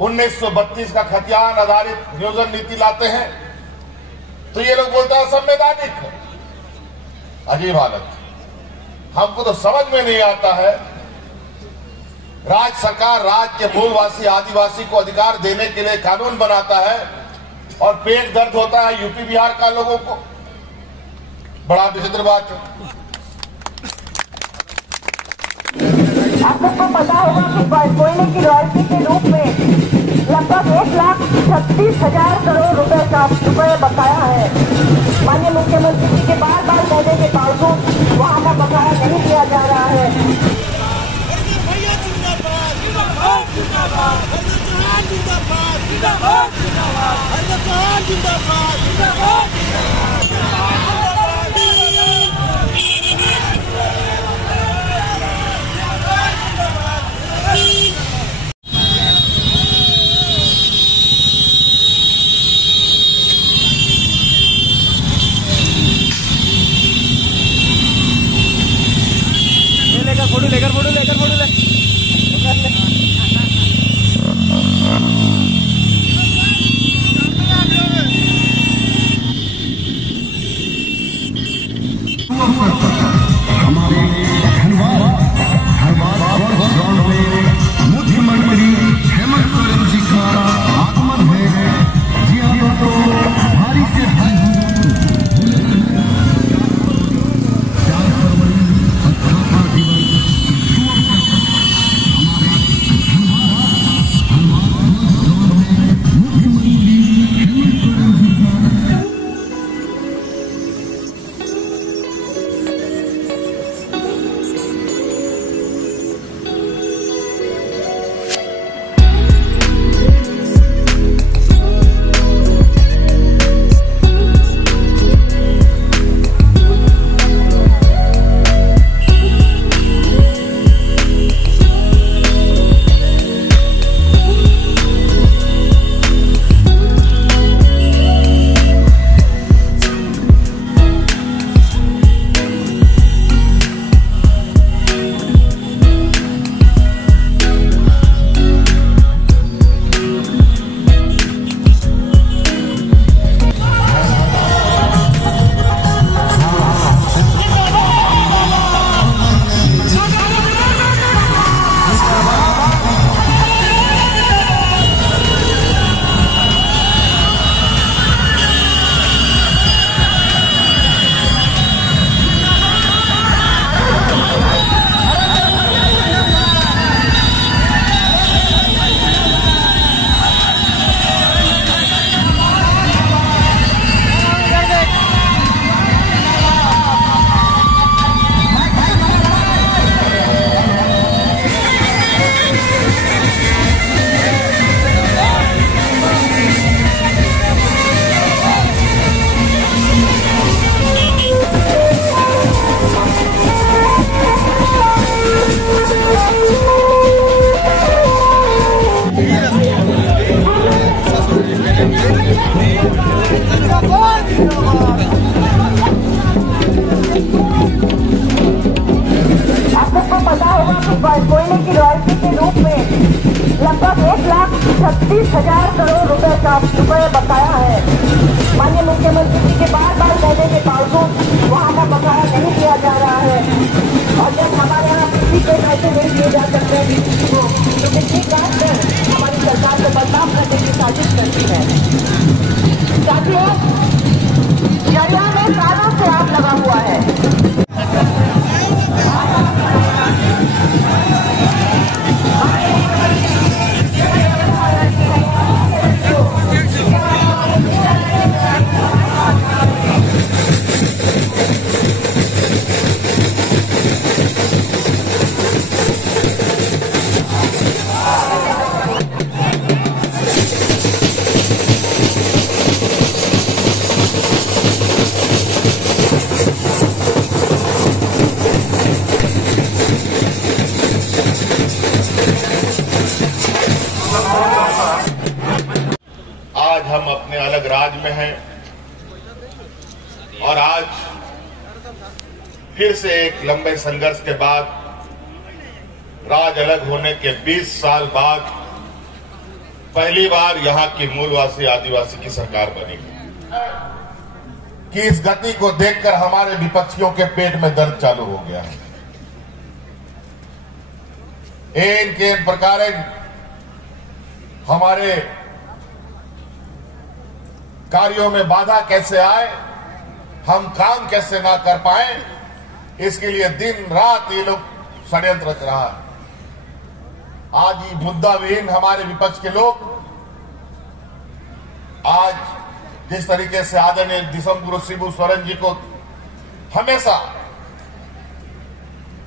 1932 का खतियान आधारित नियोजन नीति लाते हैं तो ये लोग बोलते हैं असंवैधानिक है। अजीब हालत। हमको तो समझ में नहीं आता है, राज्य सरकार राज्य के मूलवासी आदिवासी को अधिकार देने के लिए कानून बनाता है और पेट दर्द होता है यूपी बिहार का लोगों को। बड़ा विचित्र बात है। आप सबको पता होगा कि कोयले की रॉयल्टी के रूप में लगभग 1,36,000 करोड़ रुपए बकाया है। माननीय मुख्यमंत्री जी के बार बार कहने के बावजूद वहाँ का बकाया नहीं दिया जा रहा है। फोटो ले। हमारे धनबाद में मुख्यमंत्री हेमंत सोरेन जी का आगमन है। जी हाँ, तो भारी से भारी कोयले की रॉयल्टी के रूप में लगभग 1,36,000 करोड़ रुपए बकाया है। माननीय मुख्यमंत्री जी के बार बार कहने के बावजूद वहाँ का बकाया नहीं दिया जा रहा है। और जब हमारे यहाँ किसी पे पैसे नहीं दिए जा सकते किसी को, तो किसी बात पर हमारी सरकार को बदनाम करने की साजिश करती है। साथियों, जरिया में सालों से आग लगा हुआ है। आज हम अपने अलग राज्य में हैं और आज फिर से एक लंबे संघर्ष के बाद राज्य अलग होने के 20 साल बाद पहली बार यहां की मूलवासी आदिवासी की सरकार बनी कि इस गति को देखकर हमारे विपक्षियों के पेट में दर्द चालू हो गया है। एन के प्रकार हमारे कार्यों में बाधा कैसे आए, हम काम कैसे ना कर पाए, इसके लिए दिन रात ये लोग षड्यंत्र रच रहा है। आज ये मुद्दा विहीन हमारे विपक्ष के लोग आज जिस तरीके से आदरणीय दिसम गुरु शिबू सोरेन जी को हमेशा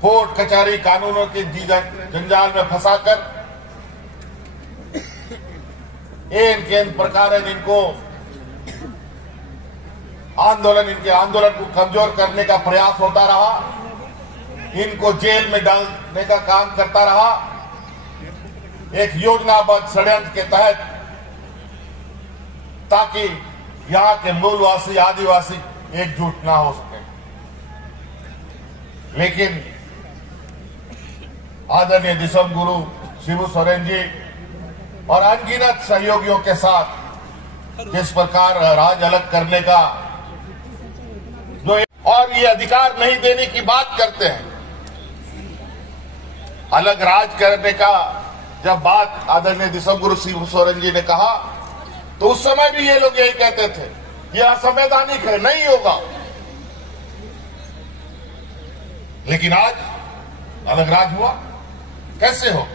कोर्ट कचहरी कानूनों के जंजाल में फंसाकर इनके प्रकार इनको इनके आंदोलन को कमजोर करने का प्रयास होता रहा, इनको जेल में डालने का काम करता रहा, एक योजनाबद्ध षड्यंत्र के तहत, ताकि यहां के मूलवासी आदिवासी एकजुट ना हो सके। लेकिन आदरणीय दिसम गुरु शिबू सोरेन जी और अनगिनत सहयोगियों के साथ जिस प्रकार राज अलग करने का जो और ये अधिकार नहीं देने की बात करते हैं, अलग राज करने का जब बात आदरणीय दिसम गुरु शिबू सोरेन जी ने कहा तो उस समय भी ये लोग यही कहते थे, ये असंवैधानिक है, नहीं होगा। लेकिन आज अलग राज हुआ, कैसे हो?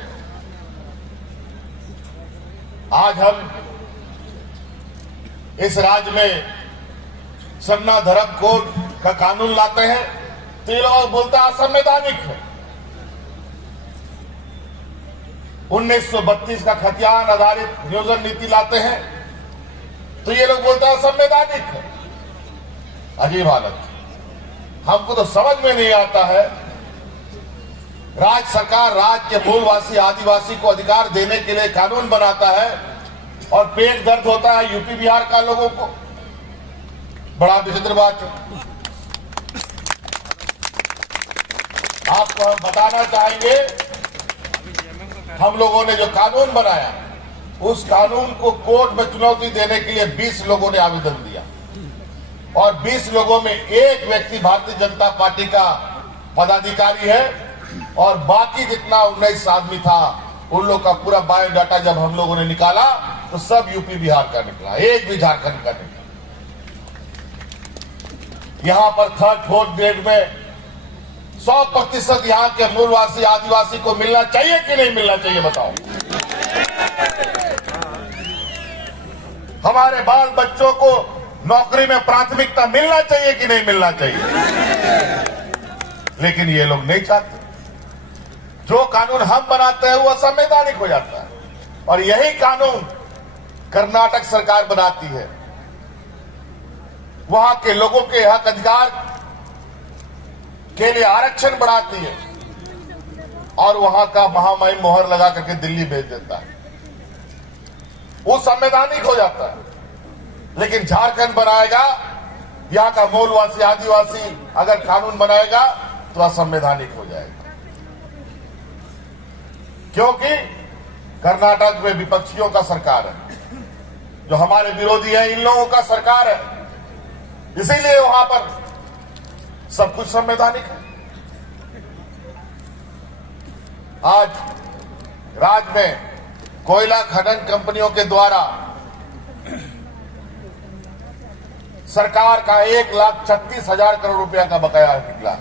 आज हम इस राज्य में सरना धर्म कोड का कानून लाते हैं तो ये लोग बोलते हैं असंवैधानिक है। 1932 का खतियान आधारित नियोजन नीति लाते हैं तो ये लोग बोलते हैं असंवैधानिक है। अजीब हालत। हमको तो समझ में नहीं आता है, राज्य सरकार राज्य के मूलवासी आदिवासी को अधिकार देने के लिए कानून बनाता है और पेट दर्द होता है यूपी बिहार का लोगों को। बड़ा विचित्र बात है। आपको हम बताना चाहेंगे, हम लोगों ने जो कानून बनाया उस कानून को कोर्ट में चुनौती देने के लिए 20 लोगों ने आवेदन दिया और 20 लोगों में एक व्यक्ति भारतीय जनता पार्टी का पदाधिकारी है और बाकी जितना 19 आदमी था उन लोग का पूरा बायोडाटा जब हम लोगों ने निकाला तो सब यूपी बिहार का निकला, एक भी झारखंड का निकला। यहां पर थर्ड फोर्थ ग्रेड में 100% यहां के मूलवासी आदिवासी को मिलना चाहिए कि नहीं मिलना चाहिए, बताओ। हमारे बाल बच्चों को नौकरी में प्राथमिकता मिलना चाहिए कि नहीं मिलना चाहिए। लेकिन ये लोग नहीं चाहते। जो कानून हम बनाते हैं वो असंवैधानिक हो जाता है और यही कानून कर्नाटक सरकार बनाती है। वहां के लोगों के हक अधिकार के लिए आरक्षण बढ़ाती है और वहां का महामहिम मोहर लगा करके दिल्ली भेज देता है। वो संवैधानिक हो जाता है। लेकिन झारखंड बनाएगा, यहां का मूलवासी आदिवासी अगर कानून बनाएगा तो असंवैधानिक हो जाएगा, क्योंकि कर्नाटक में विपक्षियों का सरकार है, जो हमारे विरोधी है इन लोगों का सरकार है, इसीलिए वहां पर सब कुछ संवैधानिक है। आज राज्य में कोयला खनन कंपनियों के द्वारा सरकार का 1,36,000 करोड़ रुपया का बकाया निकला।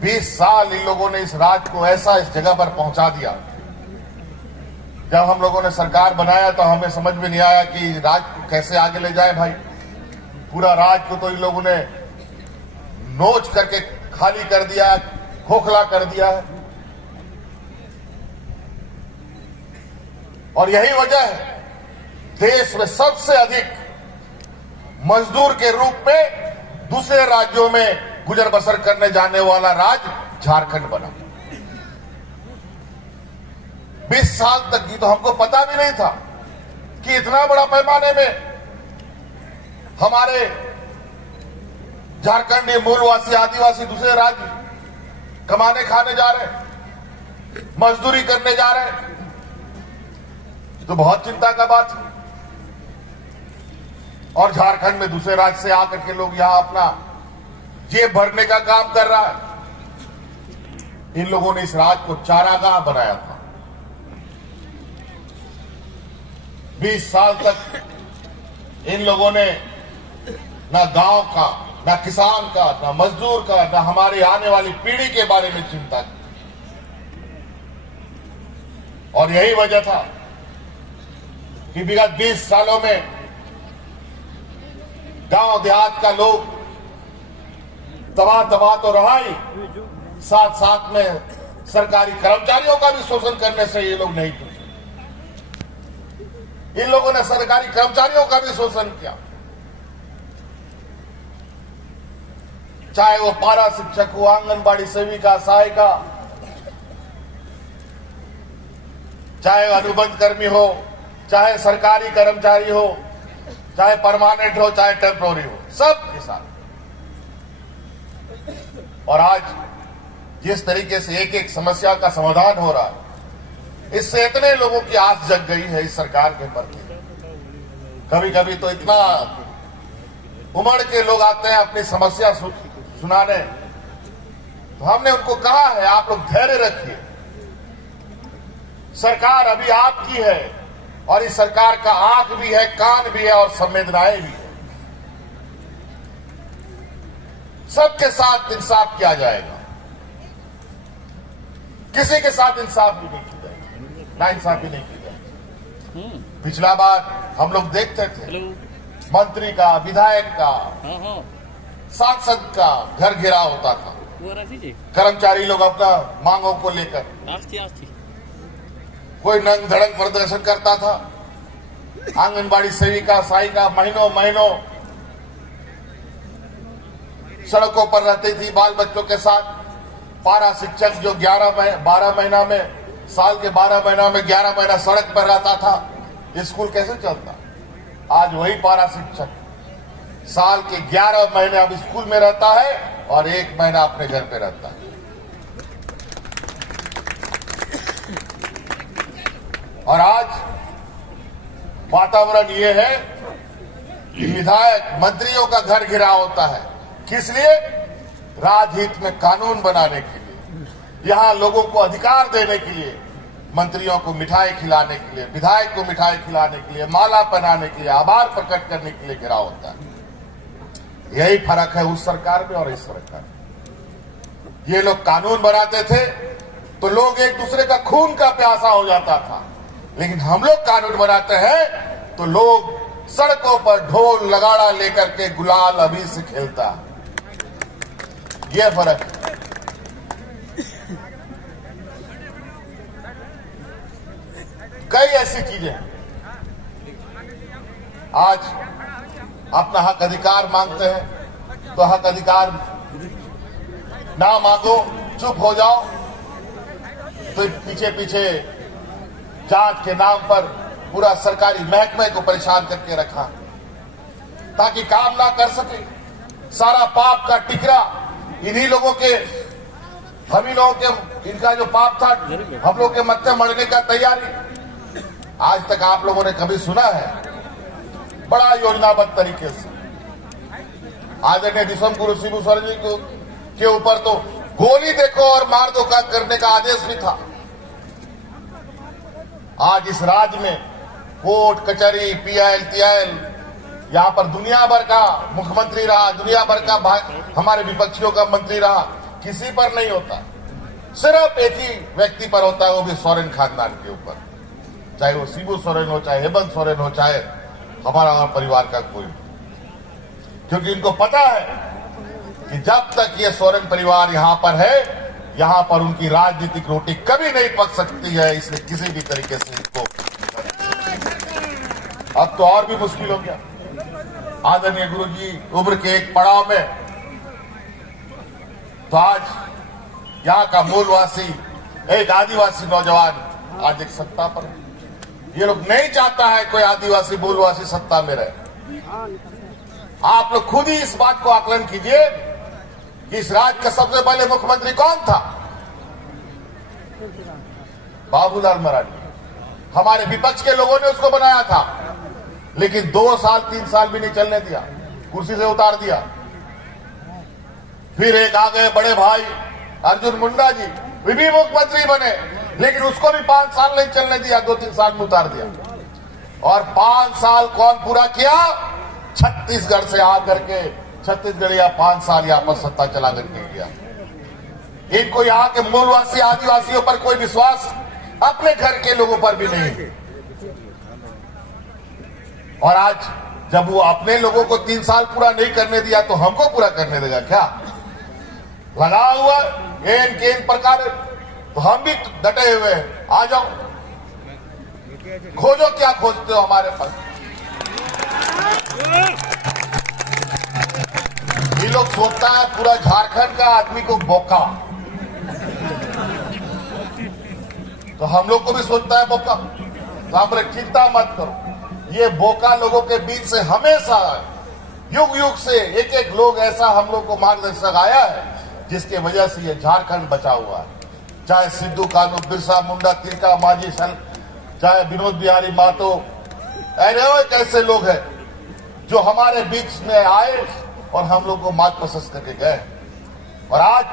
20 साल इन लोगों ने इस राज्य को ऐसा इस जगह पर पहुंचा दिया। जब हम लोगों ने सरकार बनाया तो हमें समझ में नहीं आया कि राज्य को कैसे आगे ले जाए। भाई, पूरा राज्य को तो इन लोगों ने नोच करके खाली कर दिया, खोखला कर दिया है। और यही वजह है देश में सबसे अधिक मजदूर के रूप में दूसरे राज्यों में गुजर बसर करने जाने वाला राज्य झारखंड बना। 20 साल तक की तो हमको पता भी नहीं था कि इतना बड़ा पैमाने में हमारे झारखंडी मूलवासी आदिवासी दूसरे राज्य कमाने खाने जा रहे हैं, मजदूरी करने जा रहे हैं। तो बहुत चिंता का बात है। और झारखंड में दूसरे राज्य से आकर के लोग यहां अपना जेब भरने का काम कर रहा है। इन लोगों ने इस राज्य को चारागाह बनाया था। 20 साल तक इन लोगों ने ना गांव का, ना किसान का, ना मजदूर का, ना हमारी आने वाली पीढ़ी के बारे में चिंता की। और यही वजह था कि विगत 20 सालों में गांव देहात का लोग दबा तो रहा ही, साथ साथ में सरकारी कर्मचारियों का भी शोषण करने से ये लोग नहीं चूके। इन लोगों ने सरकारी कर्मचारियों का भी शोषण किया, चाहे वो पारा शिक्षक हो, आंगनबाड़ी सेविका, सहायिका, चाहे अनुबंध कर्मी हो, चाहे सरकारी कर्मचारी हो, चाहे परमानेंट हो, चाहे टेम्पोररी हो, सब के साथ। और आज जिस तरीके से एक एक समस्या का समाधान हो रहा है, इससे इतने लोगों की आस जग गई है इस सरकार के प्रति। कभी कभी तो इतना उमड़ के लोग आते हैं अपनी समस्या सुनाने, तो हमने उनको कहा है आप लोग धैर्य रखिए, सरकार अभी आपकी है और इस सरकार का आंख भी है, कान भी है और संवेदनाएं भी है। सबके साथ इंसाफ किया जाएगा, किसी के साथ इंसाफ भी नहीं की जाएगी, ना इंसाफी नहीं की जाएगी। पिछला बार हम लोग देखते थे मंत्री का, विधायक का, सांसद का घर घेराव होता था, कर्मचारी लोग अपना मांगों को लेकर, कोई नंग धड़ंग प्रदर्शन करता था, आंगनबाड़ी सेविका, सहायिका महीनों सड़कों पर रहती थी बाल बच्चों के साथ। पारा शिक्षक जो 12 महीना में, साल के 12 महीना में 11 महीना सड़क पर रहता था, स्कूल कैसे चलता? आज वही पारा शिक्षक साल के 11 महीने अब स्कूल में रहता है और 1 महीना अपने घर पे रहता है। और आज वातावरण ये है कि विधायक, मंत्रियों का घर घिराव होता है। किस लिए? राजहित में कानून बनाने के लिए, यहां लोगों को अधिकार देने के लिए, मंत्रियों को मिठाई खिलाने के लिए, विधायक को मिठाई खिलाने के लिए, माला पहनाने के लिए, आभार प्रकट करने के लिए घिराव होता है। यही फर्क है उस सरकार में और इस सरकार में। ये लोग कानून बनाते थे तो लोग एक दूसरे का खून का प्यासा हो जाता था, लेकिन हम लोग कानून बनाते हैं तो लोग सड़कों पर ढोल नगाड़ा लेकर के गुलाल अभी से खेलता है। यह फर्क है। कई ऐसी चीजें आज अपना हक अधिकार मांगते हैं तो हक अधिकार ना मांगो, चुप हो जाओ, तो पीछे पीछे जांच के नाम पर पूरा सरकारी महकमे को परेशान करके रखा ताकि काम ना कर सके। सारा पाप का टिकरा इन्हीं लोगों के, हम ही लोगों के, इनका जो पाप था हम लोग के मत्थे मरने का तैयारी। आज तक आप लोगों ने कभी सुना है? बड़ा योजनाबद्ध तरीके से आदरणीय विश्वम गुरु शिबू सोरेन जी के ऊपर तो गोली देखो और मार दो का करने का आदेश भी था। आज इस राज्य में कोर्ट कचहरी, पीआईएल टीआईएल, यहां पर दुनिया भर का मुख्यमंत्री रहा, दुनिया भर का हमारे विपक्षियों का मंत्री रहा, किसी पर नहीं होता, सिर्फ एक ही व्यक्ति पर होता है, वो भी सोरेन खानदान के ऊपर, चाहे वो शिबू सोरेन हो, चाहे हेमंत सोरेन हो, चाहे हमारा परिवार का कोई। क्योंकि इनको पता है कि जब तक ये सोरेन परिवार यहां पर है, यहां पर उनकी राजनीतिक रोटी कभी नहीं पक सकती है, इसलिए किसी भी तरीके से इनको अब तो और भी मुश्किल हो गया। आदरणीय गुरु जी उम्र के एक पड़ाव में तो आज यहां का मूलवासी, एक आदिवासी नौजवान आज एक सत्ता पर है। ये लोग नहीं चाहता है कोई आदिवासी मूलवासी सत्ता में रहे। आप लोग खुद ही इस बात को आकलन कीजिए कि इस राज्य का सबसे पहले मुख्यमंत्री कौन था? बाबूलाल मरांडी। हमारे विपक्ष के लोगों ने उसको बनाया था, लेकिन 2 साल 3 साल भी नहीं चलने दिया, कुर्सी से उतार दिया। फिर एक आ गए बड़े भाई अर्जुन मुंडा जी, वे भी मुख्यमंत्री बने, लेकिन उसको भी 5 साल नहीं चलने दिया, 2-3 साल में उतार दिया। और 5 साल कौन पूरा किया? छत्तीसगढ़ से आकर के छत्तीसगढ़िया 5 साल यहाँ पर सत्ता चला करके किया। इनको यहाँ के मूलवासी आदिवासियों पर कोई विश्वास अपने घर के लोगों पर भी नहीं। और आज जब वो अपने लोगों को 3 साल पूरा नहीं करने दिया तो हमको पूरा करने देगा क्या? लगा हुआ एन के इन प्रकार, तो हम भी डटे हुए हैं। आ जाओ, खोजो क्या खोजते हो हमारे पास। ये लोग सोचता है पूरा झारखंड का आदमी को बोका, तो हम लोग को भी सोचता है बोका। तो आप चिंता मत करो, ये बोका लोगों के बीच से हमेशा युग युग से एक एक लोग ऐसा हम लोग को मार्गदर्शक आया है, जिसके वजह से ये झारखंड बचा हुआ है। चाहे सिद्धू कानू, बिरसा मुंडा, तिलका मांझी, चाहे विनोद बिहारी महतो, ऐसे कैसे लोग हैं जो हमारे बीच में आए और हम लोग को मार्ग प्रशस्त करके गए। और आज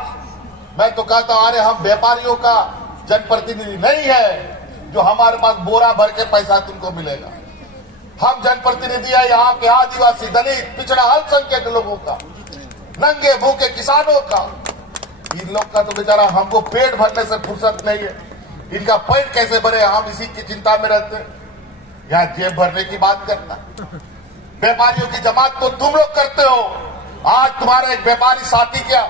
मैं तो कहता हूं, अरे हम व्यापारियों का जनप्रतिनिधि नहीं है जो हमारे पास बोरा भर के पैसा तुमको मिलेगा। हम जनप्रतिनिधि है यहाँ के आदिवासी, दलित, पिछड़ा, अल्पसंख्यक लोगों का, नंगे भूखे किसानों का। इन लोग का तो बेचारा हमको पेट भरने से फुर्सत नहीं है, इनका पेट कैसे भरे हम इसी की चिंता में रहते हैं। यहाँ जेब भरने की बात करता, व्यापारियों की जमात तो तुम लोग करते हो। आज तुम्हारा एक व्यापारी साथी क्या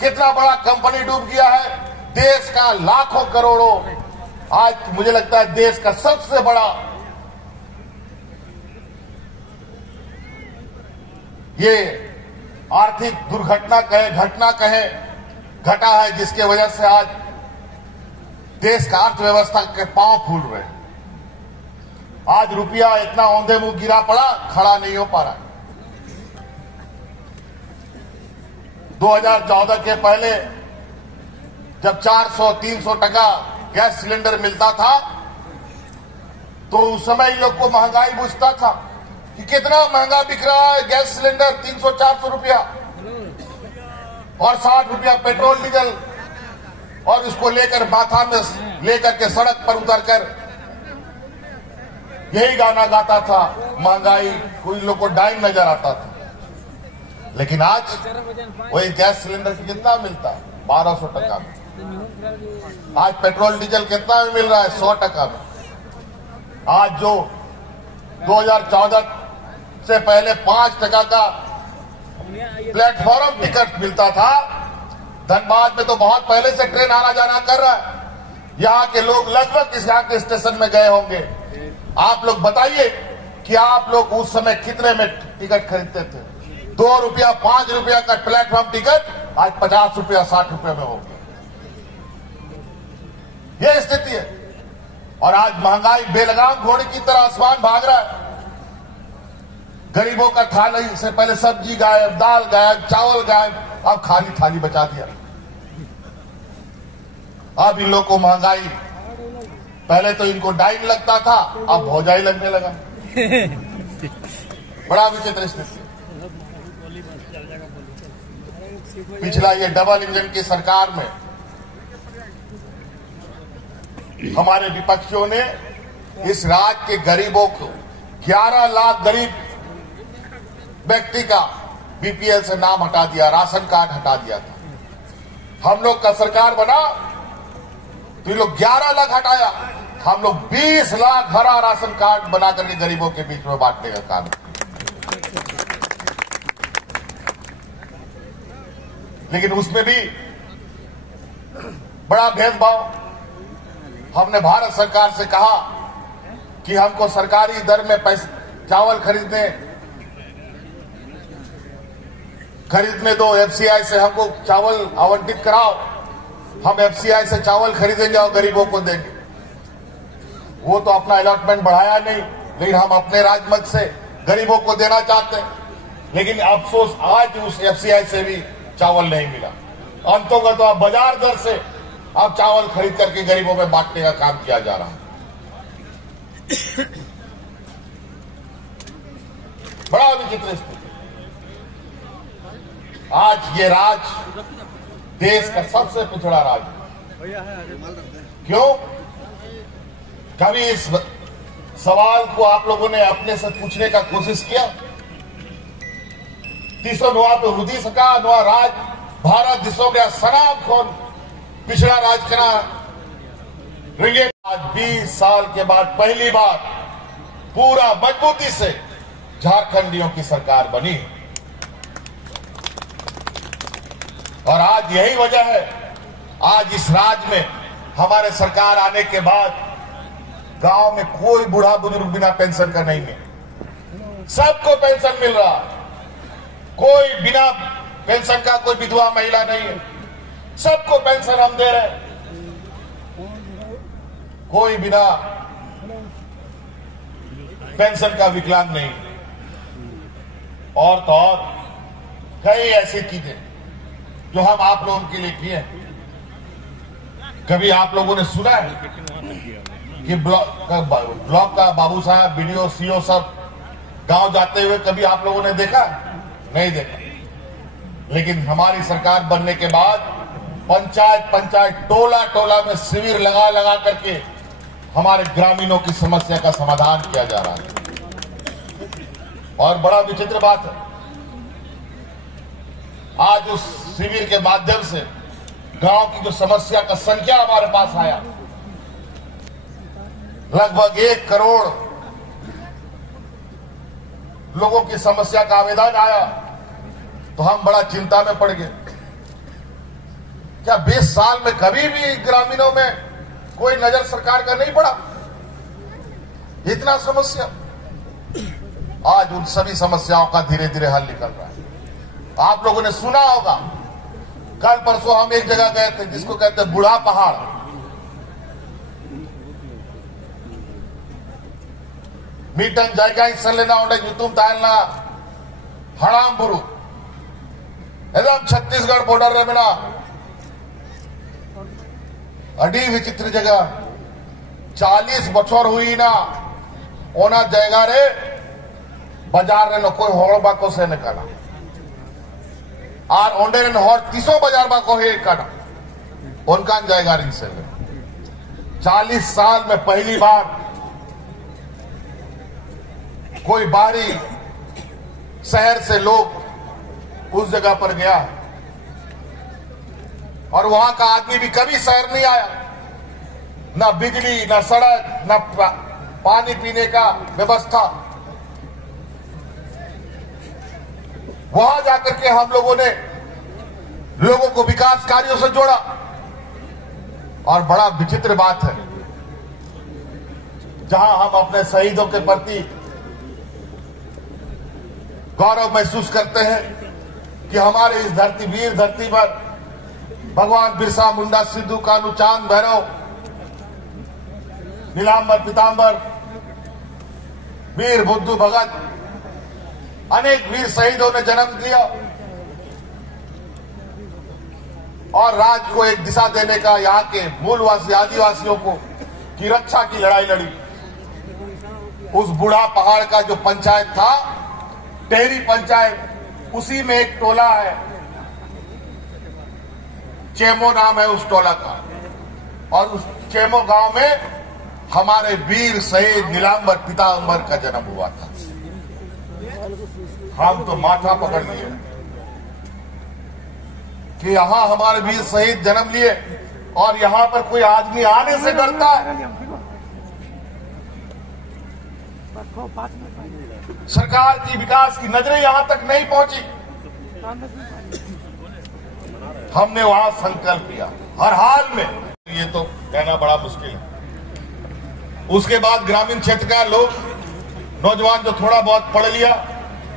कितना बड़ा कंपनी डूब गया है, देश का लाखों करोड़ों, आज मुझे लगता है देश का सबसे बड़ा ये आर्थिक दुर्घटना कहे, घटना कहे, घटा है, जिसके वजह से आज देश का अर्थव्यवस्था के पांव फूल रहे हैं। आज रुपया इतना औंधे मुंह गिरा पड़ा, खड़ा नहीं हो पा रहा। 2014 के पहले जब 400-300 टका गैस सिलेंडर मिलता था, तो उस समय इन लोग को महंगाई बुझता था कि कितना महंगा बिक रहा है गैस सिलेंडर, 300-400 रुपया, और 60 रुपया पेट्रोल डीजल, और उसको लेकर माथा में लेकर के सड़क पर उतरकर यही गाना गाता था, महंगाई कोई लोग को डाइन नजर आता था। लेकिन आज वही गैस सिलेंडर कितना मिलता है? 1200 टका में। आज पेट्रोल डीजल कितना में मिल रहा है? 100 टका में। आज जो 2014 से पहले 5 टका का प्लेटफॉर्म टिकट मिलता था, धनबाद में तो बहुत पहले से ट्रेन आना जाना कर रहा है। यहाँ के लोग लगभग इस यहाँ के स्टेशन में गए होंगे। आप लोग बताइए कि आप लोग उस समय कितने में टिकट खरीदते थे? 2 रुपया 5 रुपया का प्लेटफॉर्म टिकट आज 50 रुपया 60 रुपया में हो गया। यह स्थिति है। और आज महंगाई बेलगाम घोड़े की तरह आसमान भाग रहा है। गरीबों का थाली से पहले सब्जी गायब, दाल गायब, चावल गायब, अब खाली थाली बचा दिया। अब इन लोग को महंगाई, पहले तो इनको डाइन लगता था, अब भौजाई लगने लगा। बड़ा विचित्र स्थिति। पिछला ये डबल इंजन की सरकार में हमारे विपक्षियों ने इस राज्य के गरीबों को 11 लाख गरीब व्यक्ति का बीपीएल से नाम हटा दिया, राशन कार्ड हटा दिया था। हम लोग का सरकार बना तो ये लोग 11 लाख हटाया, हम लोग 20 लाख हरा राशन कार्ड बना करके गरीबों के बीच में बांटने का काम। लेकिन उसमें भी बड़ा भेदभाव। हमने भारत सरकार से कहा कि हमको सरकारी दर में पैसे चावल खरीदने दो, एफसीआई से हमको चावल आवंटित कराओ, हम एफसीआई से चावल खरीदेंगे और गरीबों को देंगे। वो तो अपना अलॉटमेंट बढ़ाया नहीं, लेकिन हम अपने राजमद से गरीबों को देना चाहते हैं। लेकिन अफसोस आज उस एफसीआई से भी चावल नहीं मिला। अंतोगत तो अब बाजार दर से अब चावल खरीद करके गरीबों में बांटने का काम किया जा रहा है। बड़ा विचित्र स्थिति। आज ये राज देश का सबसे पिछड़ा राज्य है। क्यों? कभी इस सवाल को आप लोगों ने अपने से पूछने का कोशिश किया? 309 पे रुदी सका नवा राज भारत दिसो गया सनाम खोन पिछड़ा राज करा रिंगे। आज 20 साल के बाद पहली बार पूरा मजबूती से झारखंडियों की सरकार बनी और आज यही वजह है, आज इस राज्य में हमारे सरकार आने के बाद गांव में कोई बूढ़ा बुजुर्ग बिना पेंशन का नहीं है, सबको पेंशन मिल रहा। कोई बिना पेंशन का कोई विधवा महिला नहीं है, सबको पेंशन हम दे रहे हैं। कोई बिना पेंशन का विकलांग नहीं। और तो और कई ऐसी चीजें जो हम आप लोगों के लिए किए हैं। कभी आप लोगों ने सुना है कि ब्लॉक का बाबू साहब, बीडीओ, सीओ सब गांव जाते हुए कभी आप लोगों ने देखा? नहीं देखा। लेकिन हमारी सरकार बनने के बाद पंचायत टोला टोला में शिविर लगा लगा करके हमारे ग्रामीणों की समस्या का समाधान किया जा रहा है। और बड़ा विचित्र बात है, आज उस शिविर के माध्यम से गांव की जो समस्या का संख्या हमारे पास आया, लगभग 1 करोड़ लोगों की समस्या का आवेदन आया, तो हम बड़ा चिंता में पड़ गए। क्या 20 साल में कभी भी ग्रामीणों में कोई नजर सरकार का नहीं पड़ा? इतना समस्या। आज उन सभी समस्याओं का धीरे धीरे हल निकल रहा है। आप लोगों ने सुना होगा, कल परसों हम एक जगह गए थे जिसको कहते हैं बूढ़ा पहाड़। मीटन जायगा लेना युतुम तालना हड़ाम बुरु एकदम छत्तीसगढ़ बॉर्डर रे मेरा अड़ी विचित्र जगह 40 बछर हुई ना ओना जगह रे बाजार रे कोई हड़ बाको से न काना और ओंडे रे हड़ 300 बाजार बाको है काना उनका जगह रिंग से 40 साल में पहली बार कोई बाहरी शहर से लोग उस जगह पर गया और वहां का आदमी भी कभी शहर नहीं आया। ना बिजली, ना सड़क, ना पानी पीने का व्यवस्था। वहां जाकर के हम लोगों ने लोगों को विकास कार्यों से जोड़ा। और बड़ा विचित्र बात है, जहां हम अपने शहीदों के प्रति गौरव महसूस करते हैं कि हमारे इस धरती, वीर धरती पर भगवान बिरसा मुंडा, सिद्धू कान्हू, चांद भैरव, नीलांबर पीतांबर, वीर बुद्धू भगत, अनेक वीर शहीदों ने जन्म दिया और राज्य को एक दिशा देने का, यहाँ के मूलवासी आदिवासियों को की रक्षा की लड़ाई लड़ी। उस बूढ़ा पहाड़ का जो पंचायत था, टेहरी पंचायत, उसी में एक टोला है, चेमो नाम है उस टोला का। और उस चेमो गांव में हमारे वीर शहीद नीलांबर पीतांबर का जन्म हुआ था। हम तो माथा पकड़ लिए कि यहां हमारे वीर शहीद जन्म लिए और यहां पर कोई आदमी आने से डरता है। सरकार की विकास की नजरें यहां तक नहीं पहुंची। हमने वहां संकल्प लिया हर हाल में। ये तो कहना बड़ा मुश्किल है। उसके बाद ग्रामीण क्षेत्र का लोग, नौजवान जो थोड़ा बहुत पढ़ लिया,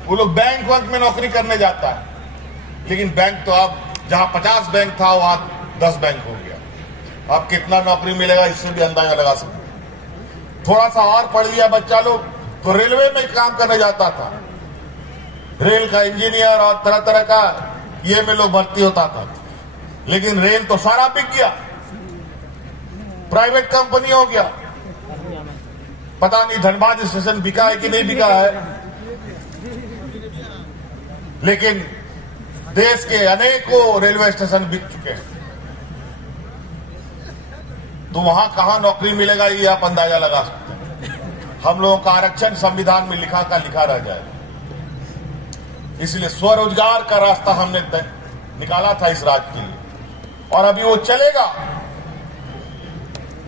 वो लोग बैंक वंक में नौकरी करने जाता है। लेकिन बैंक तो अब जहां 50 बैंक था वहां 10 बैंक हो गया। अब कितना नौकरी मिलेगा इससे भी अंदाजा लगा सकते। थोड़ा सा और पढ़ लिया बच्चा लोग तो रेलवे में काम करने जाता था, रेल का इंजीनियर और तरह तरह का ये में लोग भर्ती होता था। लेकिन रेल तो सारा बिक गया, प्राइवेट कंपनी हो गया। पता नहीं धनबाद स्टेशन बिका है कि नहीं बिका है, लेकिन देश के अनेकों रेलवे स्टेशन बिक चुके हैं। तो वहां कहां नौकरी मिलेगा ये आप अंदाजा लगा सकते हैं। हम लोगों का आरक्षण संविधान में लिखा का लिखा रह जाएगा। इसलिए स्वरोजगार का रास्ता हमने निकाला था इस राज्य के लिए, और अभी वो चलेगा।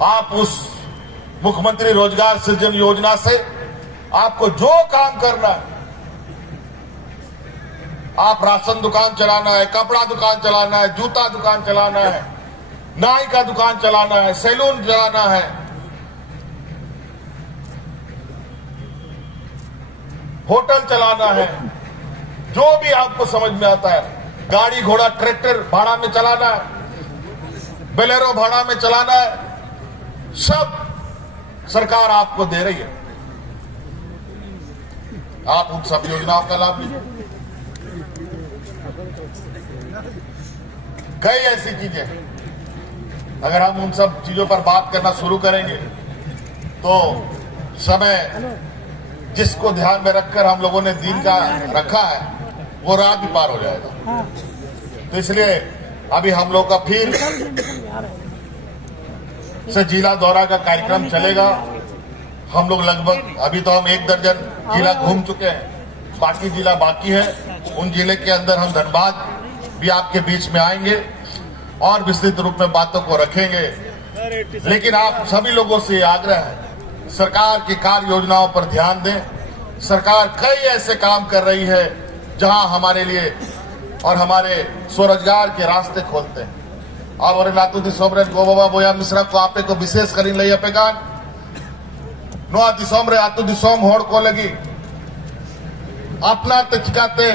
आप उस मुख्यमंत्री रोजगार सृजन योजना से आपको जो काम करना है, आप राशन दुकान चलाना है, कपड़ा दुकान चलाना है, जूता दुकान चलाना है, नाई का दुकान चलाना है, सैलून चलाना है, होटल चलाना है, जो भी आपको समझ में आता है, गाड़ी घोड़ा ट्रैक्टर भाड़ा में चलाना है, बोलेरो भाड़ा में चलाना है, सब सरकार आपको दे रही है। आप उन सब योजनाओं का लाभ लीजिए। कई ऐसी चीजें, अगर हम उन सब चीजों पर बात करना शुरू करेंगे तो समय जिसको ध्यान में रखकर हम लोगों ने दिन का रखा है वो रात भी पार हो जाएगा। तो इसलिए अभी हम लोग का फिर से जिला दौरा का कार्यक्रम चलेगा। हम लोग लगभग अभी तो हम 1 दर्जन जिला घूम चुके हैं, बाकी जिला बाकी है। उन जिले के अंदर हम धनबाद भी आपके बीच में आएंगे और विस्तृत रूप में बातों को रखेंगे। लेकिन आप सभी लोगों से आग्रह है, सरकार की कार्य योजनाओं पर ध्यान दें। सरकार कई ऐसे काम कर रही है जहां हमारे लिए और हमारे स्वरोजगार के रास्ते खोलते हैं। और नातू दिसोम गो बाबा बोया मिश्रा को आपे को विशेष करीन लई अपेगान नो दिसोम रे आतू दिसोम होड़ को लगी अपना तचकाते